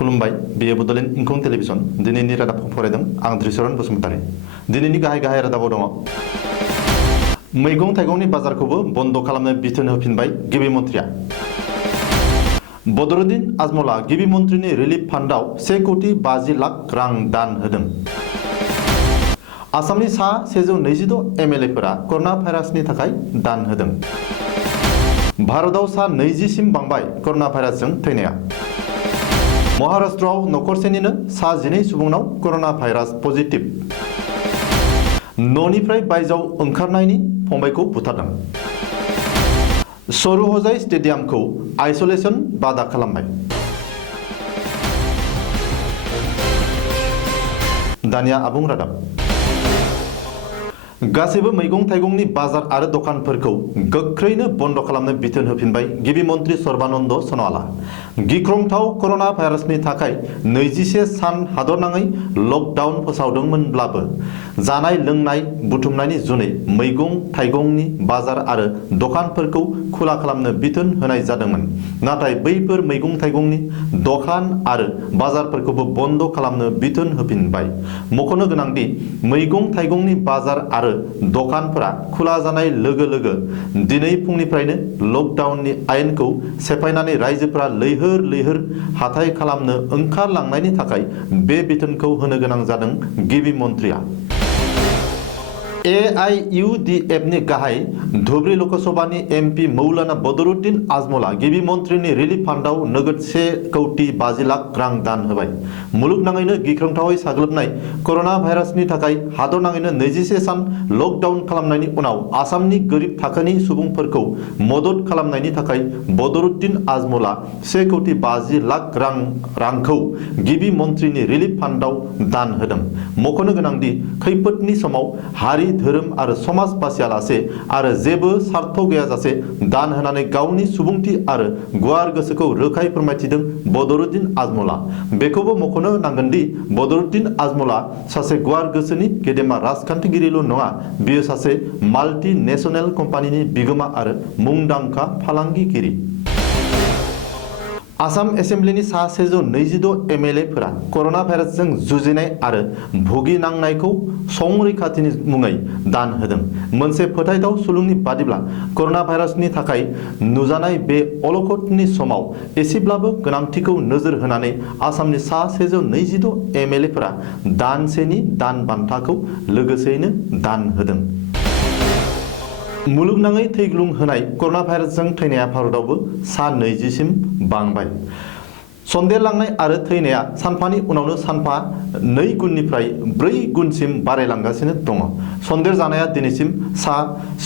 खुलुमबाय बेयो बडलेण्ड इंखं टेलिभिजन दिनैनि रादाबखौ फरायदों आं धृषरन बसुमतारी। दिनैनि गाहाय रादाबाव दङ मैगं थाइगंनि बाजारखौबो बन्द खालामनो बिथोन होफिनबाय गिबि मन्थ्रिया। बदरुद्दीन आजमलआ गिबि मन्थ्रिनि रिलिफ फान्डआव 1,50,00,000 रां दान होदों। आसामनि सा 126 एमएलएफोरा कर'ना भाइरासनि थाखाय दान होदों। भारतआव सा 20 सिम बांबाय कर'ना भाइरासजों थैनाया। महाराष्ट्रआव नखरसेनिनो सा 12 सुबुंनाव कर'ना भाइरास पजिटिभ। न'निफ्राय बायजोआव ओंखारनायनि फंबायखौ बुथारदों। सरुहजाई स्टेडियामखौ आइसोलेसन बादा खालामबाय। दानिया आबुं रादाब। गासैबो मैगं थाइगंनि बाजार आरो दखानफोरखौ गोख्रैनो बन्द खालामनो बिथोन होफिनबाय गिबि मन्थ्रि सर्बानन्द सन'वालआ। गिख्रंथाव कर'ना भाइरासनि थाखाय 21 सान हादरनाङै लकडाउन फोसावदोंमोनब्लाबो जानाय लोंनाय बुथुमनायनि जुनै मैगं थाइगंनि बाजार आरो दखानफोरखौ खुला खालामनो बिथोन होनाय जादोंमोन। नाथाय बैफोर मैगं थाइगंनि दखान आरो बाजारफोरखौबो बन्द खालामनो बिथोन होफिनबाय। मख'नो गोनांदि मैगं थाइगंनि बाजार आरो दखानफोरा खुला जानाय लोगो लोगो दिनै फुंनिफ्रायनो लकडाउननि आयेनखौ सेफायनानै रायजोफोरा लैहोर लैहोर हाथाय खालामनो ओंखारलांनायनि थाखाय बे बिथोनखौ होनो गोनां जादों गिबि मन्थ्रिया। AIUDFनि गाहाय धुबरी लकसभानि MP मौलाना बदरुद्दीन आजमलआ गिबि मन्थ्रिनि रिलिफ फान्डआव नोगोद 1,50,00,000 रां दान होबाय। मुलुगनाङैनो गिख्रंथावै साग्लोबनाय कर'ना भाइरासनि थाखाय हादरनाङैनो 21 सान लकडाउन खालामनायनि उनाव आसामनि गोरिब थाखोनि सुबुंफोरखौ मदद खालामनायनि थाखाय बदरुद्दीन आजमलआ 1,50,00,000 रांखौ गिबि मन्थ्रिनि रिलिफ फान्डआव दान होदों। मख'नो गोनांदि खैफोदनि समाव हारि धोरोम आरो समाज बासियालासे आरो जेबो सार्थ गैयाजासे दान होनानै गावनि सुबुंथि आरो गुवार गोसोखौ रोखायै फोरमायथिदों बदरुद्दीन आजमलआ। बेखौबो मख'नो नांगोनदि बदरुद्दीन आजमलआ सासे गुवार गोसोनि गेदेमा राजखान्थिगिरिल' नङा, बियो सासे माल्टि नेशनेल कम्पानिनि बिगोमा आरो मुंदांखा फालांगिगिरि। आसाम एसेम्ब्लिनि सा 126 एमएलएफोरा कर'ना भाइरासजों जुजिनाय आरो भुगिनांनायखौ संरैखाथिनि मुङै दान होदों। मोनसे फोथायथाव सुलुंनि बादिब्ला कर'ना भाइरासनि थाखाय नुजानाय बे अलखदनि समाव एसेब्लाबो गोनांथिखौ नोजोर होनानै आसामनि सा 126 एमएलएफोरा दानसेनि दान बान्थाखौ लोगोसेयैनो दान होदों। मुलुगनाङै थैग्लुंहोनाय कर'ना भाइरासजों थैनाया भारतआवबो सा 20 सिम बांबाय। सन्देरलांनाय आरो थैनाया सानफानि उनावनो सानफा 2 गुननिफ्राय 4 गुनसिम बारायलांगासिनो दङ। सन्देर जानाया दिनैसिम सा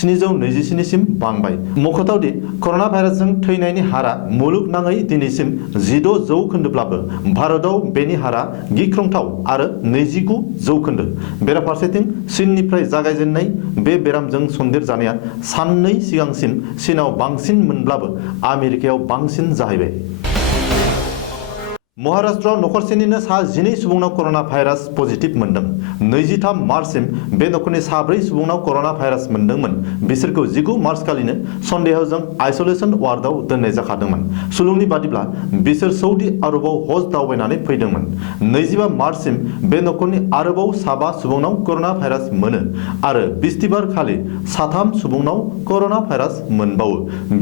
727 सिम बांबाय। मख'थावदि कर'ना भाइरासजों थैनायनि हारा मुलुगनाङै दिनैसिम 16 जौखोन्दोब्लाबो भारतआव बेनि हारा गिख्रंथाव आरो 29 जौखोन्दो। बेराफारसेथिं चीननिफ्राय जागायजेननाय बे बेरामजों सन्देर जानाया साननै सिगांसिम चीनआव बांसिन मोनब्लाबो आमेरिकायाव बांसिन जाहैबाय। महाराष्ट्रआव नखरसेनिनो सा 12 सुबुंनाव कर'ना भाइरास पजिटिभ मोनदों। 23 मार्चसिम बे नखरनि सा 4 सुबुंनाव कर'ना भाइरास मोनदोंमोन। बिसोरखौ 19 मार्च खालिनो सन्देहजों आइसोलेसन वार्डआव दोननाय जाखादोंमोन। सुलुंनि बादिब्ला बिसोर सौदि आरबाव हज दावबायनानै फैदोंमोन। 25 मार्चसिम बे नखरनि आरोबाव सा 5 सुबुंनाव कर'ना भाइरास मोनो आरो बिस्तिबार खालि सा 3 सुबुंनाव कर'ना भाइरास मोनबावो।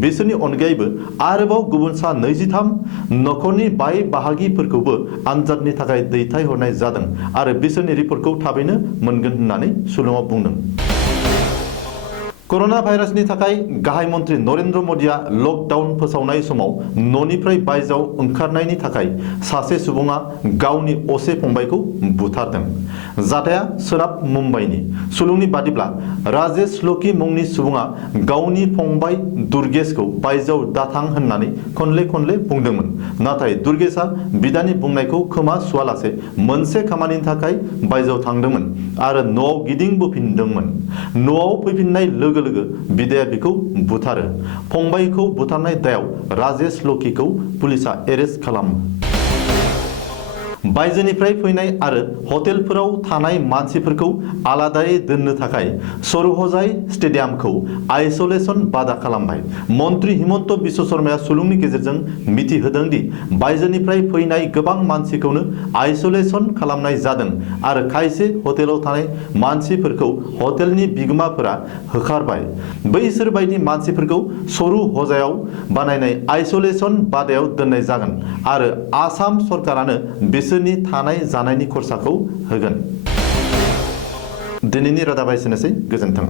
बिसोरनि अनगायैबो आरोबाव गुबुन सा 23 नखरनि बाय बाहागि फोरखौबो आनजादनि थाखाय दैथायहरनाय जादों आरो बिसोरनि रिपर्टखौ थाबैनो मोनगोन होननानै सुलुङाव बुंदों। कर'ना भाइरासनि थाखाय गाहाय मन्थ्रि नरेन्द्र मदिया लकडाउन फोसावनाय समाव न'निफ्राय बायजोआव ओंखारनायनि थाखाय सासे सुबुङा गावनि असे फंबायखौ बुथारदों। जाथाया सोनाब मुम्बाइनि। सुलुंनि बादिब्ला राजेश लकी मुंनि सुबुङा गावनि फंबाय दुर्गेशखौ बायजोआव दाथां होननानै खनले खनले बुंदोंमोन। नाथाय दुर्गेशआ बिदानि बुंनायखौ खोमा सुवालासे मोनसे खामानिनि थाखाय बायजोआव थांदोंमोन आरो न'आव गिदिंबोफिनदोंमोन। न'आव फैफिननाय लोगो लोगो बिदाया बिखौ बुथारो। फंबायखौ बुथारनाय दायाव राजेश लकीखौ पुलिसआ एरेस्ट खालामो। बायजोनिफ्राय फैनाय आरो हटेलफोराव थानाय मानसिफोरखौ आलादायै दोननो थाखाय सरहजाय स्टेडियामखौ आइसोलेशन बादा खालामबाय। मन्त्री हिमन्त बिश्व शर्माया सुलुंनि गेजेरजों मिथिहोदों दि बायजोनिफ्राय फैनाय गोबां मानसिखौनो आइसोलेशन खालामनाय जादों आरो खायसे हटेलाव थानाय मानसिफोरखौ हटेलनि बिगोमाफोरा होखारबाय। बैसोर बायदि मानसिफोरखौ सरू हजायाव बानायनाय आइसोलेशन बादायाव दोननाय जागोन आरो आसाम सरकारानो बिसोरनि थानाय जानायनि खरसाखौ होगोन। दिनैनि रादाबा एसेनोसै। गोजोन्थों।